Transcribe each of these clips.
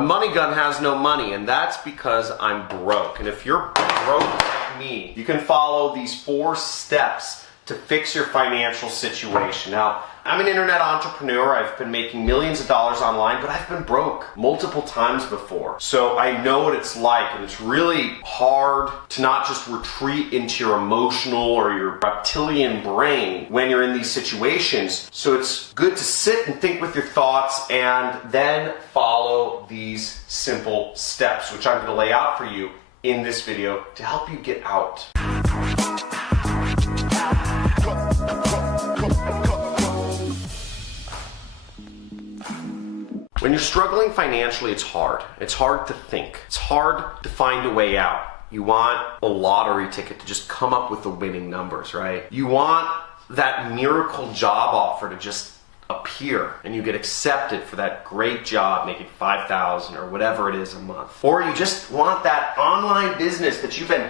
money gun has no money, and that's because I'm broke. And if you're broke like me, you can follow these 4 steps to fix your financial situation. Now, I'm an internet entrepreneur. I've been making millions of dollars online, but I've been broke multiple times before. So I know what it's like, and it's really hard to not just retreat into your emotional or your reptilian brain when you're in these situations. So it's good to sit and think with your thoughts and then follow these simple steps, which I'm going to lay out for you in this video to help you get out. When you're struggling financially, it's hard. It's hard to think. It's hard to find a way out. You want a lottery ticket to just come up with the winning numbers, right? You want that miracle job offer to just appear and you get accepted for that great job making $5,000 or whatever it is a month. Or you just want that online business that you've been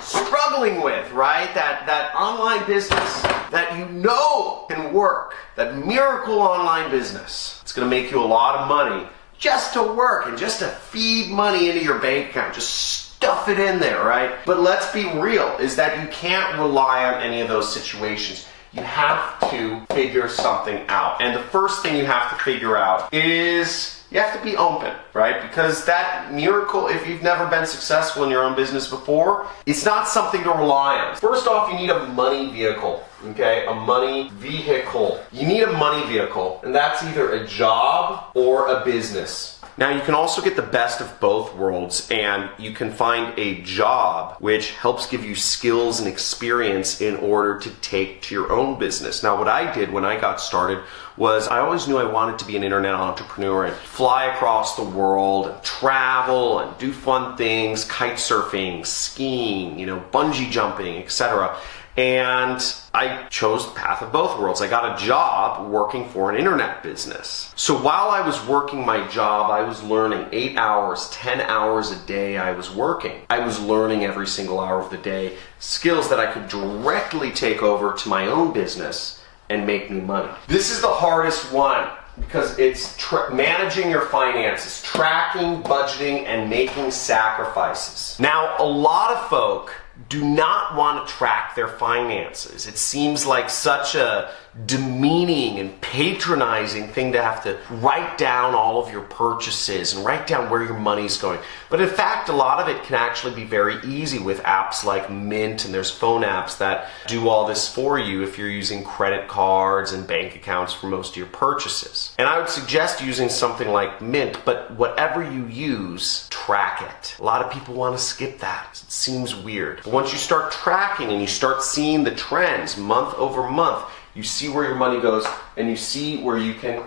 struggling with, right? That online business that you know can work, that miracle online business. It's gonna make you a lot of money just to work and just to feed money into your bank account, just stuff it in there, right? But let's be real, is that you can't rely on any of those situations. You have to figure something out. And the first thing you have to figure out is you have to be open, right? Because that miracle, if you've never been successful in your own business before, it's not something to rely on. First off, you need a money vehicle, okay? A money vehicle. You need a money vehicle, and that's either a job or a business. Now, you can also get the best of both worlds, and you can find a job which helps give you skills and experience in order to take to your own business. Now, what I did when I got started was I always knew I wanted to be an internet entrepreneur and fly across the world and travel and do fun things, kite surfing, skiing, bungee jumping, etc. And I chose the path of both worlds. I got a job working for an internet business. So while I was working my job, I was learning 8 hours, 10 hours a day I was working. I was learning every single hour of the day skills that I could directly take over to my own business and make me money. This is the hardest one because it's managing your finances, tracking, budgeting, and making sacrifices. Now, a lot of folk do not want to track their finances. It seems like such a demeaning and patronizing thing to have to write down all of your purchases and write down where your money's going. But in fact, a lot of it can actually be very easy with apps like Mint, and there's phone apps that do all this for you if you're using credit cards and bank accounts for most of your purchases. And I would suggest using something like Mint, but whatever you use, track it. A lot of people want to skip that. It seems weird. But once you start tracking and you start seeing the trends month over month, you see where your money goes, and you see where you can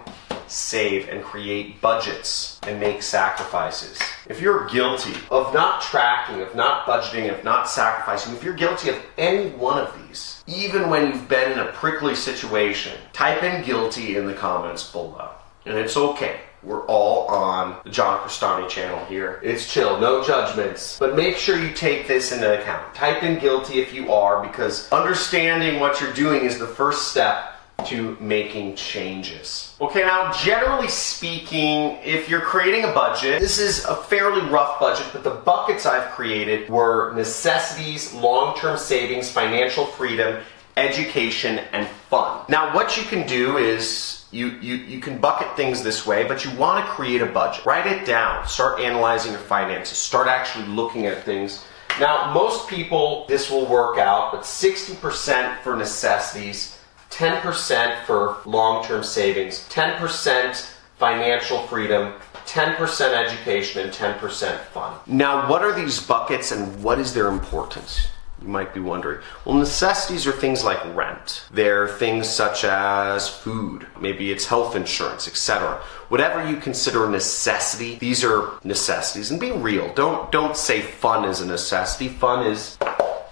save and create budgets and make sacrifices. If you're guilty of not tracking, of not budgeting, of not sacrificing, if you're guilty of any one of these, even when you've been in a prickly situation, type in guilty in the comments below. And it's okay. We're all on the John Crestani channel here. It's chill, no judgments. But make sure you take this into account. Type in guilty if you are, because understanding what you're doing is the first step to making changes. Okay, now generally speaking, if you're creating a budget, this is a fairly rough budget, but the buckets I've created were necessities, long-term savings, financial freedom, education, and fun. Now what you can do is you can bucket things this way, but you want to create a budget. Write it down. Start analyzing your finances. Start actually looking at things. Now, most people, this will work out, but 60% for necessities, 10% for long-term savings, 10% financial freedom, 10% education, and 10% fun. Now, what are these buckets and what is their importance? You might be wondering. Well, necessities are things like rent. They're things such as food, maybe it's health insurance, etc. Whatever you consider a necessity, these are necessities. And be real. Don't say fun is a necessity. Fun is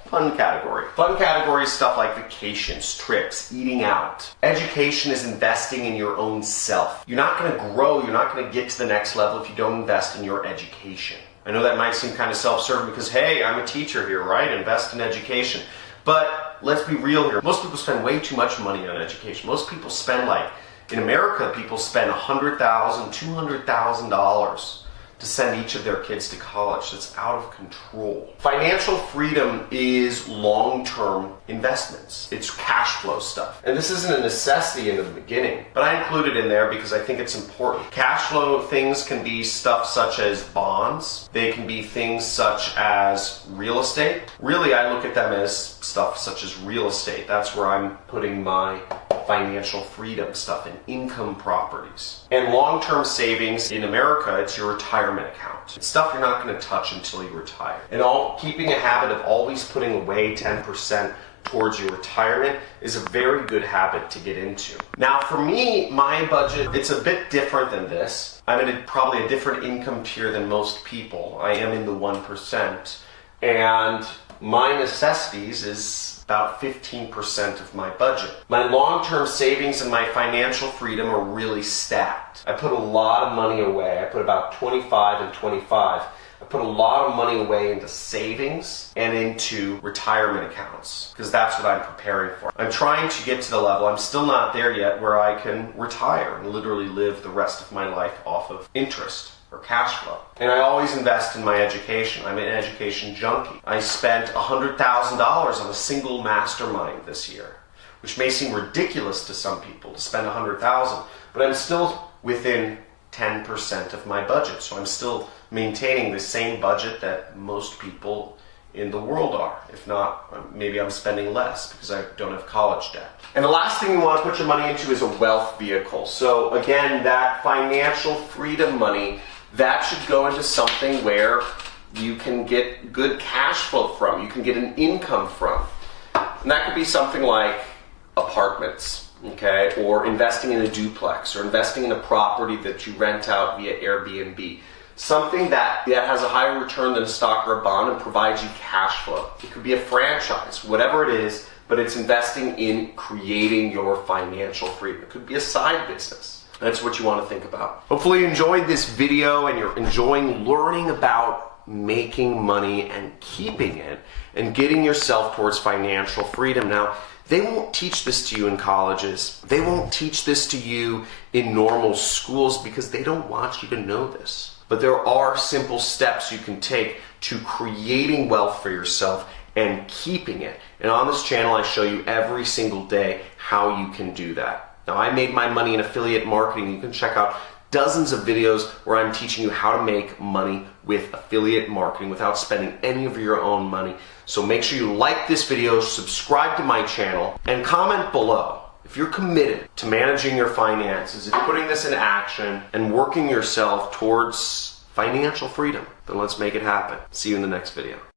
fun category. Fun category is stuff like vacations, trips, eating out. Education is investing in your own self. You're not going to grow, you're not going to get to the next level if you don't invest in your education. I know that might seem kind of self-serving because, hey, I'm a teacher here, right? Invest in education. But let's be real here. Most people spend way too much money on education. Most people spend like In America, people spend $100,000, $200,000 to send each of their kids to college. That's out of control. Financial freedom is long-term investments. It's cash flow stuff. And this isn't a necessity in the beginning, but I include it in there because I think it's important. Cash flow things can be stuff such as bonds. They can be things such as real estate. Really, I look at them as stuff such as real estate. That's where I'm putting my financial freedom stuff in, income properties. And long-term savings in America, it's your retirement account. It's stuff you're not going to touch until you retire. And keeping a habit of always putting away 10% towards your retirement is a very good habit to get into. Now for me, my budget, it's a bit different than this. I'm in probably a different income tier than most people. I am in the 1%. And my necessities is about 15% of my budget. My long-term savings and my financial freedom are really stacked. I put a lot of money away. I put about 25 and 25. I put a lot of money away into savings and into retirement accounts because that's what I'm preparing for. I'm trying to get to the level, I'm still not there yet, where I can retire and literally live the rest of my life off of interest or cash flow. And I always invest in my education. I'm an education junkie. I spent $100,000 on a single mastermind this year, which may seem ridiculous to some people to spend $100,000, but I'm still within 10% of my budget. So I'm still maintaining the same budget that most people in the world are. If not, maybe I'm spending less because I don't have college debt. And the last thing you want to put your money into is a wealth vehicle. So again, that financial freedom money, that should go into something where you can get good cash flow from, you can get an income from. And that could be something like apartments, okay, or investing in a duplex, or investing in a property that you rent out via Airbnb. Something that has a higher return than a stock or a bond and provides you cash flow. It could be a franchise, whatever it is, but it's investing in creating your financial freedom. It could be a side business. That's what you want to think about. Hopefully you enjoyed this video and you're enjoying learning about making money and keeping it and getting yourself towards financial freedom. Now, they won't teach this to you in colleges. They won't teach this to you in normal schools because they don't want you to know this. But there are simple steps you can take to creating wealth for yourself and keeping it. And on this channel, I show you every single day how you can do that. Now, I made my money in affiliate marketing. You can check out dozens of videos where I'm teaching you how to make money with affiliate marketing without spending any of your own money. So make sure you like this video, subscribe to my channel, and comment below. If you're committed to managing your finances, if you're putting this in action and working yourself towards financial freedom, then let's make it happen. See you in the next video.